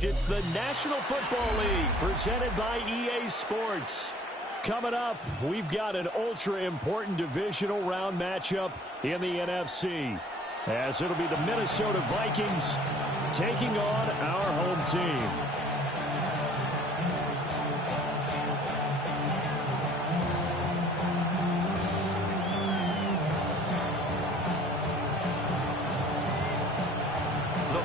It's the National Football League presented by EA Sports. Coming up, we've got an ultra-important divisional round matchup in the NFC, as it'll be the Minnesota Vikings taking on our home team.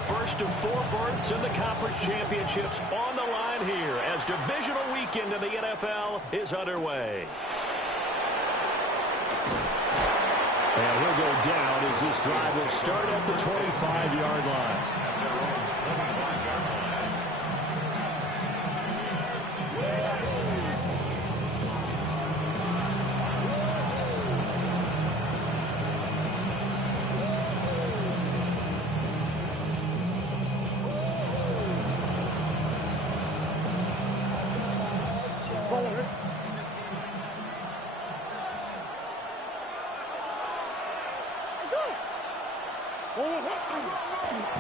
First of four berths in the conference championships on the line here as divisional weekend in the NFL is underway. And he'll go down as this drive will start at the 25-yard line.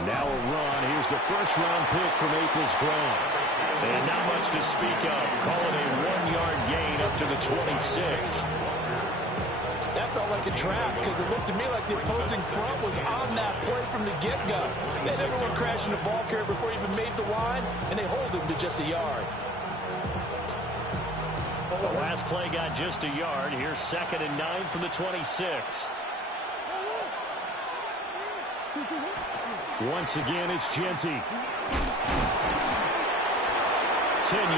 Now a run. Here's the first-round pick from April's draft. And not much to speak of. Call it a 1-yard gain up to the 26. That felt like a trap because it looked to me like the opposing front was on that play from the get-go. They had everyone crashing the ball carrier before he even made the line, and they hold him to just a yard. The last play got just a yard. Here's 2nd and 9 from the 26. Once again, it's Genty. 10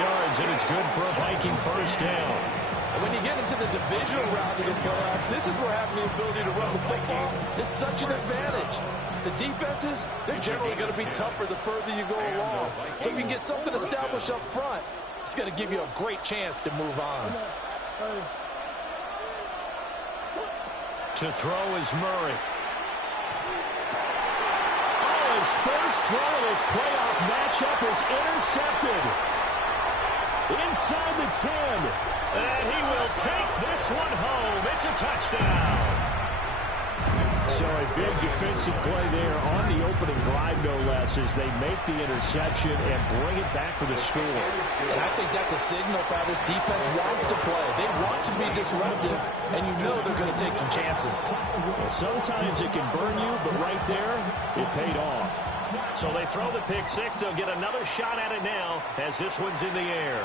yards, and it's good for a Viking first down. When you get into the divisional round of the playoffs, this is where having the ability to run the football is such an advantage. The defenses, they're generally going to be tougher the further you go along. So if you can get something established up front, it's going to give you a great chance to move on. To throw is Murray. His first throw of this playoff matchup is intercepted. Inside the 10. And he will take this one home. It's a touchdown. So a big defensive play there on the opening drive, no less, as they make the interception and bring it back for the score. And I think that's a signal for how this defense wants to play. They want to be disruptive, and you know they're going to take some chances. Well, sometimes it can burn you, but right there, it paid off. So they throw the pick six. They'll get another shot at it now as this one's in the air.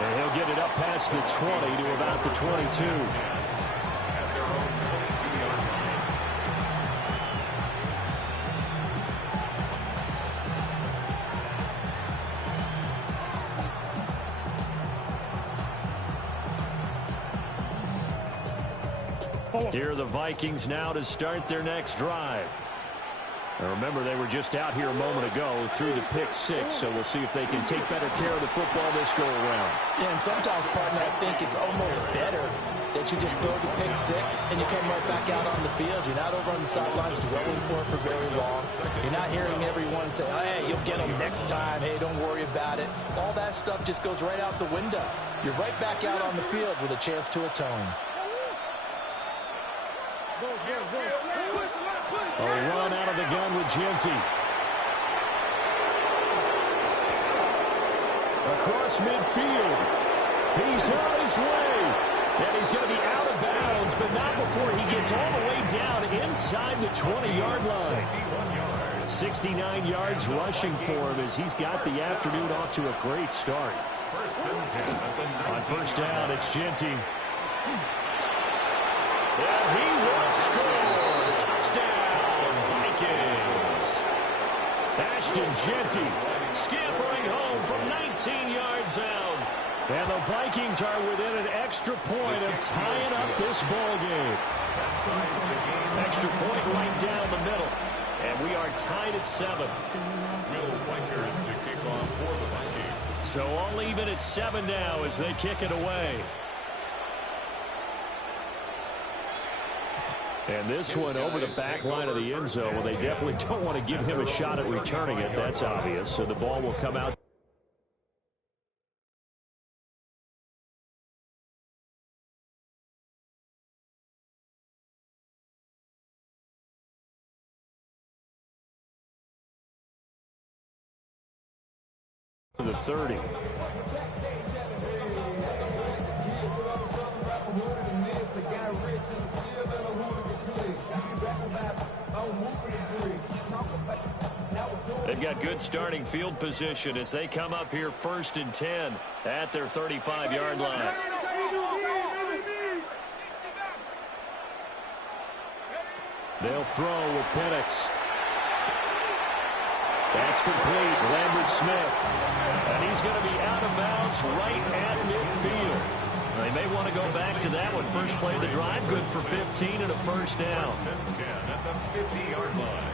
And he'll get it up past the 20 to about the 22. Here are the Vikings now to start their next drive. Now remember, they were just out here a moment ago through the pick six, so we'll see if they can take better care of the football this go-around. Yeah, and sometimes, partner, I think it's almost better that you just throw the pick six and you come right back out on the field. You're not over on the sidelines dwelling for it for very long. You're not hearing everyone say, oh, hey, you'll get them next time. Hey, don't worry about it. All that stuff just goes right out the window. You're right back out on the field with a chance to atone. A run out of the gun with Genty. Across midfield. He's on his way. And he's going to be out of bounds, but not before he gets all the way down inside the 20-yard line. 69 yards rushing for him as he's got the afternoon off to a great start. On first down, it's Genty. And he will score. Touchdown, Vikings. Ashton Genty scampering home from 19 yards out. And the Vikings are within an extra point of tying up this ball game. Extra point right down the middle. And we are tied at 7. So all even at 7 now as they kick it away. And this one over the back line of the end zone. Well, they definitely don't want to give him a shot at returning it. That's obvious. So the ball will come out. the 30. They've got good starting field position as they come up here 1st and 10 at their 35-yard line. They'll throw with Penix. That's complete. Lambert Smith. And he's going to be out of bounds right at midfield. They may want to go back to that one. First play of the drive, good for 15 and a first down. At the 50-yard line.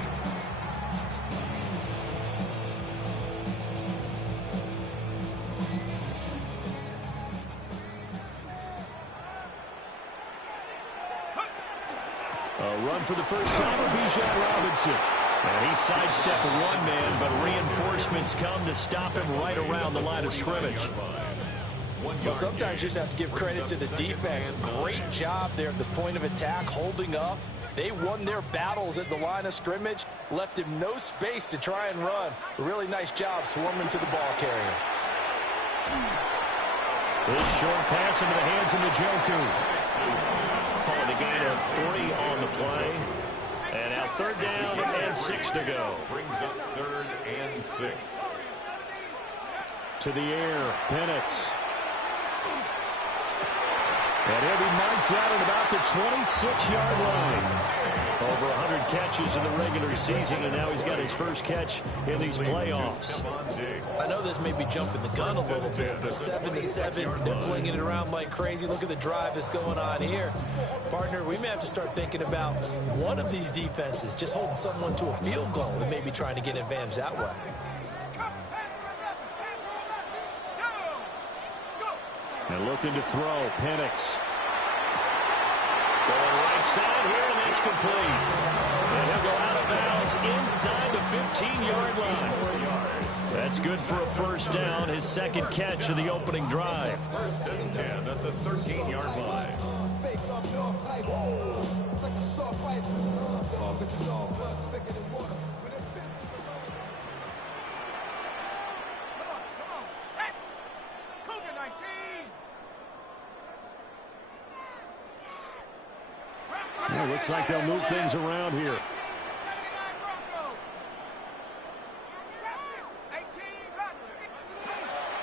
A run for the first time of Bijan Robinson. And he sidestepped one man, but reinforcements come to stop him right around the line of scrimmage. Well, sometimes you just have to give credit to the defense. Great job there at the point of attack, holding up. They won their battles at the line of scrimmage, left him no space to try and run. A really nice job swarming to the ball carrier. This short pass into the hands of Njoku. Calling a gain of 3 on the play. And now 3rd down and 6 to go. Brings up 3rd and 6. To the air, Penix. And he'll be marked out at about the 26-yard line. Over 100 catches in the regular season, and now he's got his first catch in these playoffs. I know this may be jumping the gun a little bit, but 7-7, they're flinging it around like crazy. Look at the drive that's going on here. Partner, we may have to start thinking about one of these defenses just holding someone to a field goal and maybe trying to get an advantage that way. And looking to throw, Penix. Going right side here, and that's complete. And he'll go out of bounds inside the 15-yard line. That's good for a first down, his second catch of the opening drive. 1st and 10 at the 13-yard line. Well, looks like they'll move things around here.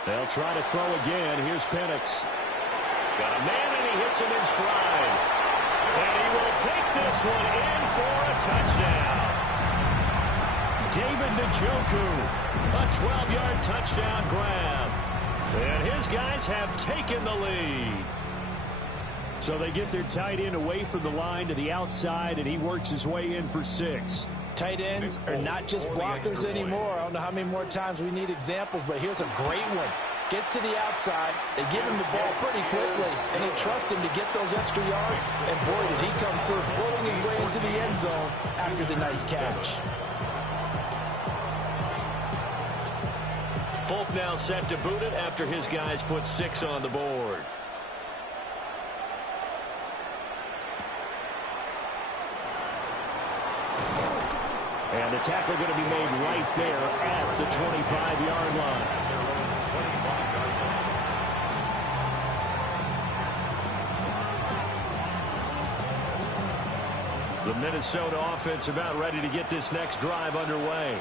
They'll try to throw again. Here's Penix. Got a man, and he hits him in stride. And he will take this one in for a touchdown. David Njoku, a 12-yard touchdown grab. And his guys have taken the lead. So they get their tight end away from the line to the outside, and he works his way in for 6. Tight ends are not just blockers anymore. I don't know how many more times we need examples, but here's a great one. Gets to the outside, they give him the ball pretty quickly, and they trust him to get those extra yards, and boy, did he come through, pulling his way into the end zone after the nice catch. Folk now set to boot it after his guys put 6 on the board. And the tackle going to be made right there at the 25-yard line. The Minnesota offense about ready to get this next drive underway.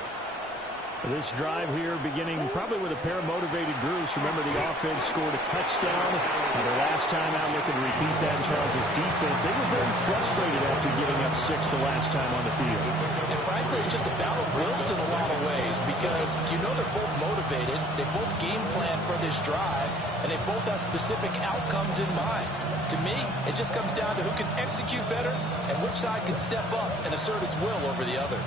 This drive here beginning probably with a pair of motivated groups. Remember, the offense scored a touchdown. And the last time out, looking to repeat that in Charles' defense. They were very frustrated after giving up 6 the last time on the field. And frankly, it's just a battle of wills in a lot of ways because you know they're both motivated. They both game plan for this drive, and they both have specific outcomes in mind. To me, it just comes down to who can execute better and which side can step up and assert its will over the other.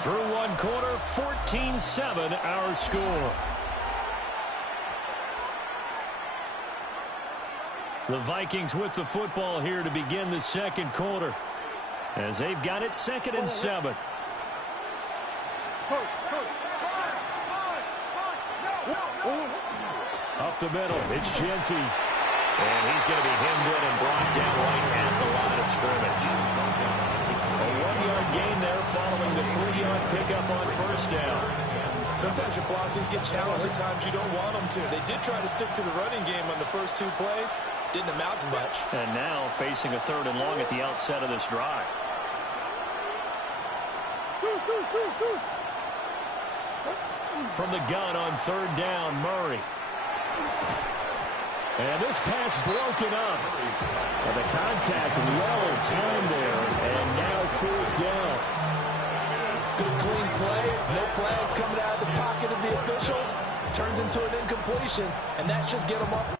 Through one quarter, 14-7 our score. The Vikings with the football here to begin the second quarter as they've got it 2nd and 7. Up the middle, it's Genty. And he's going to be hemmed in and brought down right at the line of scrimmage. A 1-yard gain there following the 3-yard pickup on first down. Sometimes your philosophies get challenged at times you don't want them to. They did try to stick to the running game on the first 2 plays. Didn't amount to much. And now facing a 3rd and long at the outset of this drive. From the gun on 3rd down, Murray. And this pass broken up. And the contact well timed there. And now 4th down. Good clean play. No flags coming out of the pocket of the officials. Turns into an incompletion. And that should get them off.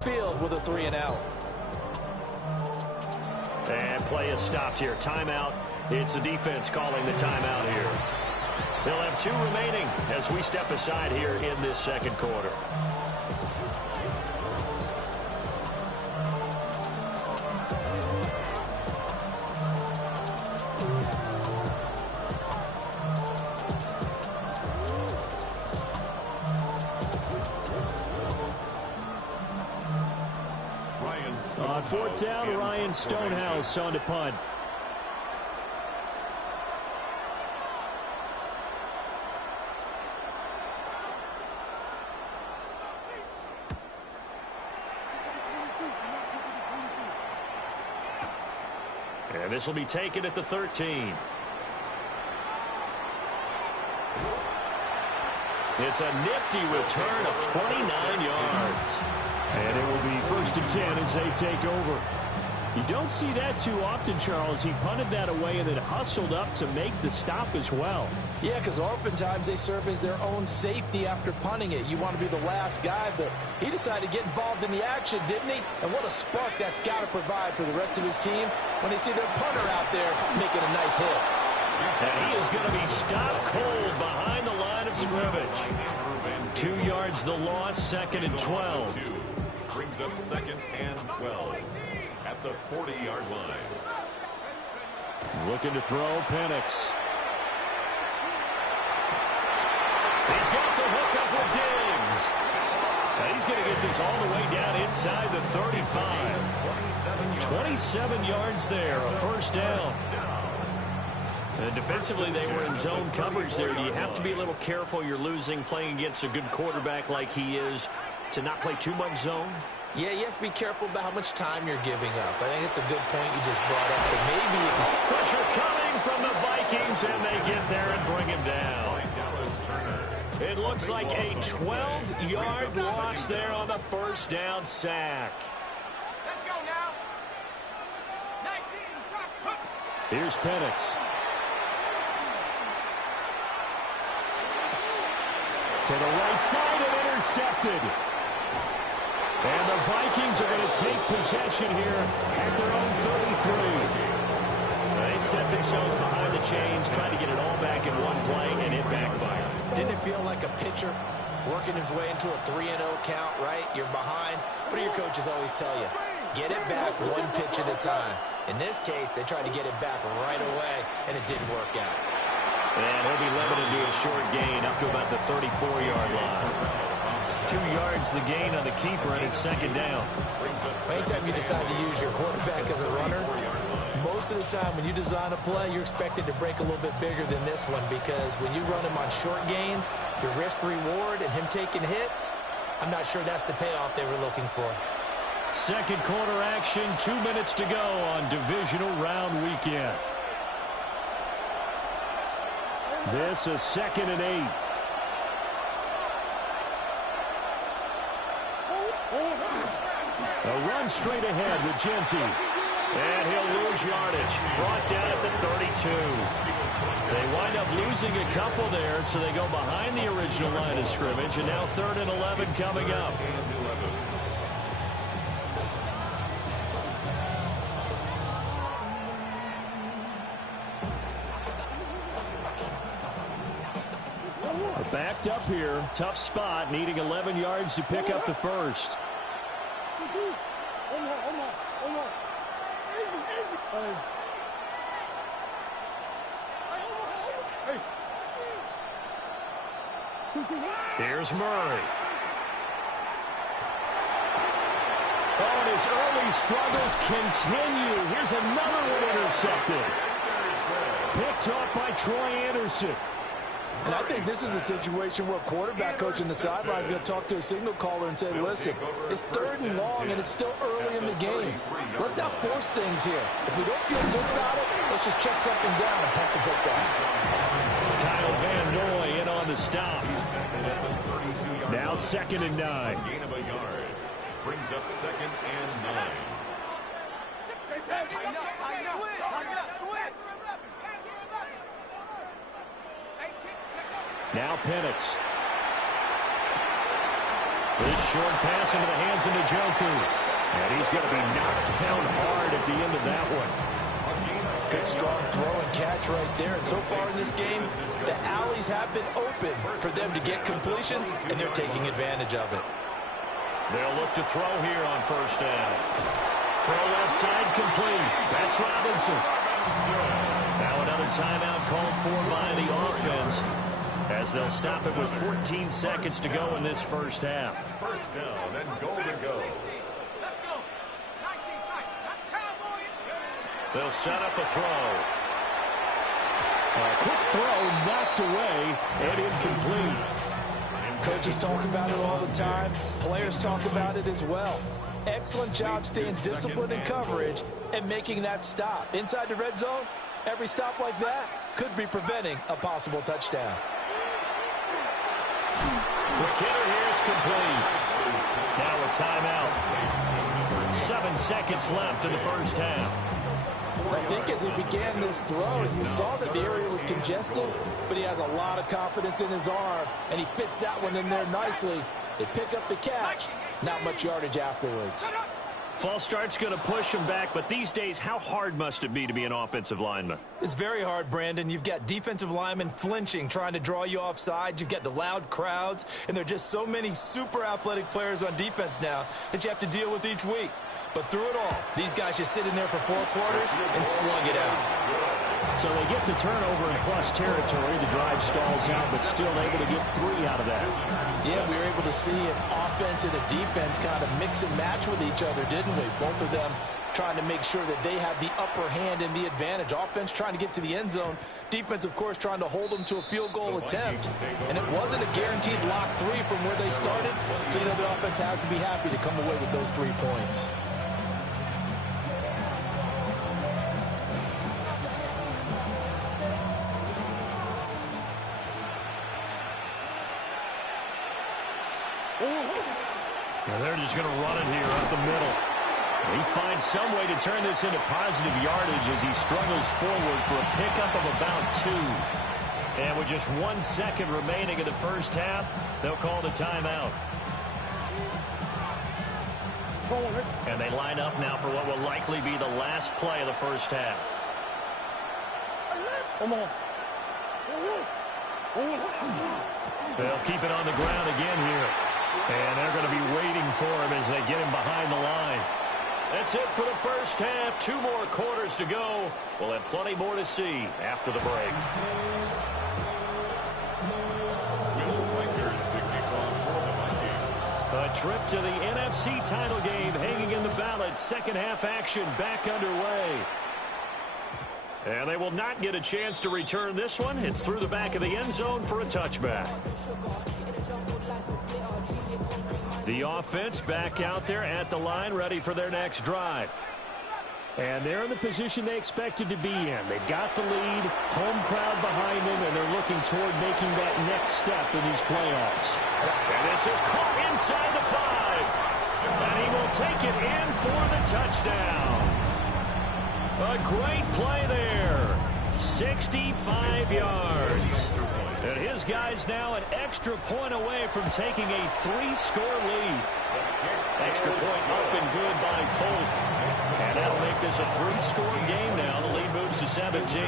Field with a 3 and out. And play is stopped here. Timeout. It's the defense calling the timeout here. They'll have 2 remaining as we step aside here in this 2nd quarter. On 4th down, Ryan Stonehouse on to punt. And this will be taken at the 13. It's a nifty return of 29 yards. And it will be 1st and 10 as they take over. You don't see that too often, Charles. He punted that away and then hustled up to make the stop as well. Yeah, because oftentimes they serve as their own safety after punting it. You want to be the last guy, but he decided to get involved in the action, didn't he? And what a spark that's got to provide for the rest of his team when they see their punter out there making a nice hit. And he is going to be stopped cold behind the line of scrimmage. 2 yards the loss, 2nd and 12. Brings up 2nd and 12 at the 40-yard line. Looking to throw, Penix. He's got the hook up with Diggs. And he's going to get this all the way down inside the 35. 27 yards there, a 1st down. And defensively, they were in zone coverage there. Do you have to be a little careful? You're losing playing against a good quarterback like he is to not play too much zone? Yeah, you have to be careful about how much time you're giving up. I think it's a good point you just brought up. So maybe if he's... Pressure coming from the Vikings, and they get there and bring him down. It looks like a 12-yard loss there on the 1st down sack. Let's go now. 19, Here's Penix. To the right side and intercepted. And the Vikings are going to take possession here at their own 33. They set themselves behind the chains, trying to get it all back in one play, and it backfired. Didn't it feel like a pitcher working his way into a 3-0 count, right? You're behind. What do your coaches always tell you? Get it back 1 pitch at a time. In this case, they tried to get it back right away, and it didn't work out. And he'll be limited to a short gain up to about the 34-yard line. 2 yards the gain on the keeper, and it's 2nd down. Anytime you decide to use your quarterback as a runner, most of the time when you design a play, you're expected to break a little bit bigger than this one, because when you run him on short gains, your risk-reward and him taking hits, I'm not sure that's the payoff they were looking for. 2nd quarter action, 2 minutes to go on divisional round weekend. This is 2nd and 8. A run straight ahead with Genti. And he'll lose yardage. Brought down at the 32. They wind up losing a couple there, so they go behind the original line of scrimmage, and now 3rd and 11 coming up. Backed up here. Tough spot, needing 11 yards to pick up the first. Here's Murray. Oh, and his early struggles continue. Here's another one intercepted. Picked off by Troy Anderson. And I think this is a situation where quarterback coach in the sideline is going to talk to a signal caller and say, listen, it's 3rd and long and it's still early in the game. Let's not force things here. If we don't feel good about it, let's just check something down and punt the football. Kyle Van Noy in on the stop. Now 2nd and 9. Gain of a yard. Brings up 2nd and 9. Now Penix. This short pass into the hands of Njoku. And he's going to be knocked down hard at the end of that one. Good strong throw and catch right there. And so far in this game, the alleys have been open for them to get completions, and they're taking advantage of it. They'll look to throw here on 1st down. Throw left side complete. That's Robinson. Now another timeout called for by the offense, as they'll stop it with 14 seconds to go in this first half. 1st down and goal to go. They'll set up a throw. A quick throw knocked away and incomplete. Coaches talk about it all the time. Players talk about it as well. Excellent job staying disciplined in coverage and making that stop. Inside the red zone, every stop like that could be preventing a possible touchdown. Quick hitter here, it's complete. Now a timeout. 7 seconds left in the first half. I think as he began this throw, you saw that the area was congested, but he has a lot of confidence in his arm, and he fits that one in there nicely. They pick up the catch, not much yardage afterwards. False start's going to push him back, but these days, how hard must it be to be an offensive lineman? It's very hard, Brandon. You've got defensive linemen flinching, trying to draw you off sides. You've got the loud crowds, and there are just so many super athletic players on defense now that you have to deal with each week. But through it all, these guys just sit in there for 4 quarters and slug it out. So they get the turnover in plus territory. The drive stalls out, but still able to get 3 out of that. Yeah, we were able to see an offense and a defense kind of mix and match with each other, didn't we? Both of them trying to make sure that they have the upper hand and the advantage. Offense trying to get to the end zone. Defense, of course, trying to hold them to a field goal attempt. And it wasn't a guaranteed lock 3 from where they started. So, you know, the offense has to be happy to come away with those 3 points. And they're just going to run it here up the middle. He finds some way to turn this into positive yardage as he struggles forward for a pickup of about 2. And with just 1 second remaining in the first half, they'll call the timeout. And they line up now for what will likely be the last play of the first half. They'll keep it on the ground again here. And they're going to be waiting for him as they get him behind the line. That's it for the first half. 2 more quarters to go. We'll have plenty more to see after the break. A trip to the NFC title game hanging in the balance. Second half action back underway. And they will not get a chance to return this one. It's through the back of the end zone for a touchback. The offense back out there at the line, ready for their next drive. And they're in the position they expected to be in. They've got the lead, home crowd behind them, and they're looking toward making that next step in these playoffs. And this is caught inside the 5. And he will take it in for the touchdown. A great play there. 65 yards. And his guy's now an extra point away from taking a 3-score lead. Extra point up and good by Folk. And that'll make this a 3-score game now. The lead moves to 17.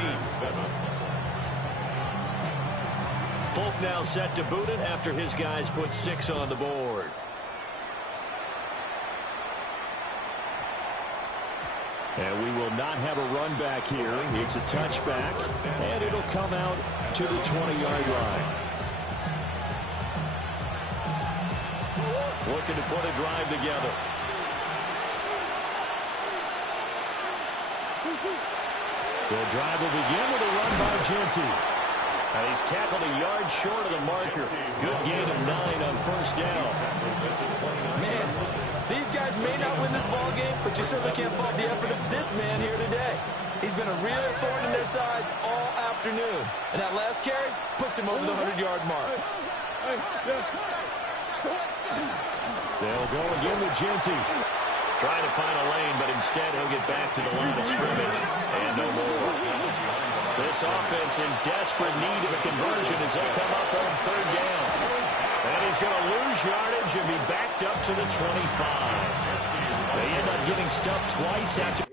Folk now set to boot it after his guys put 6 on the board. And we will not have a run back here. It's a touchback, and it'll come out to the 20-yard line. Looking to put a drive together. The drive will begin with a run by Genty. And he's tackled a yard short of the marker. Good gain of 9 on first down. Man, these guys may not win this ball game, but you certainly can't fault the effort of this man here today. He's been a real thorn in their sides all afternoon. And that last carry puts him over the 100-yard mark. They'll go again with Genty. Trying to find a lane, but instead he'll get back to the line of scrimmage. And no more. This offense in desperate need of a conversion as they come up on third down. And he's going to lose yardage and be backed up to the 25. They end up getting stuffed twice after.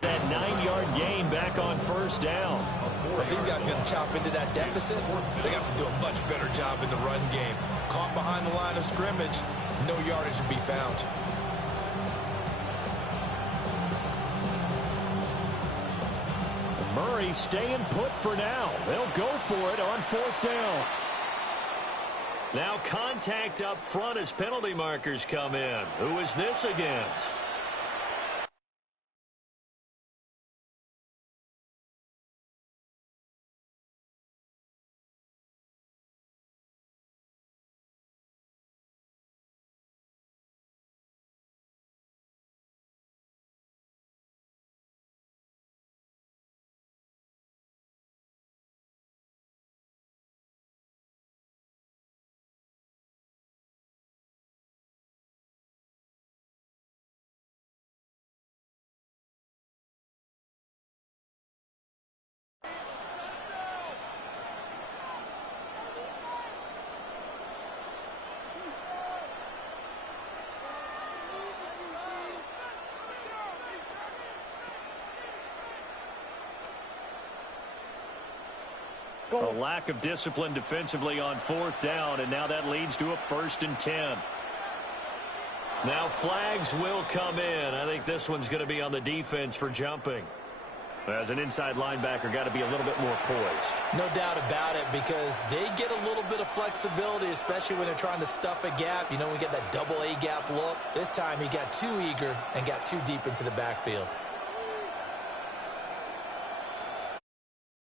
That 9-yard gain back on first down. If these guys are going to chop into that deficit, they got to do a much better job in the run game. Caught behind the line of scrimmage, no yardage to be found. Murray staying put for now. They'll go for it on fourth down. Now contact up front as penalty markers come in. Who is this against? A lack of discipline defensively on fourth down, and now that leads to a 1st and 10. Now flags will come in. I think this one's going to be on the defense for jumping. As an inside linebacker, got to be a little bit more poised. No doubt about it, because they get a little bit of flexibility, especially when they're trying to stuff a gap. You know, we get that double A gap look. This time he got too eager and got too deep into the backfield.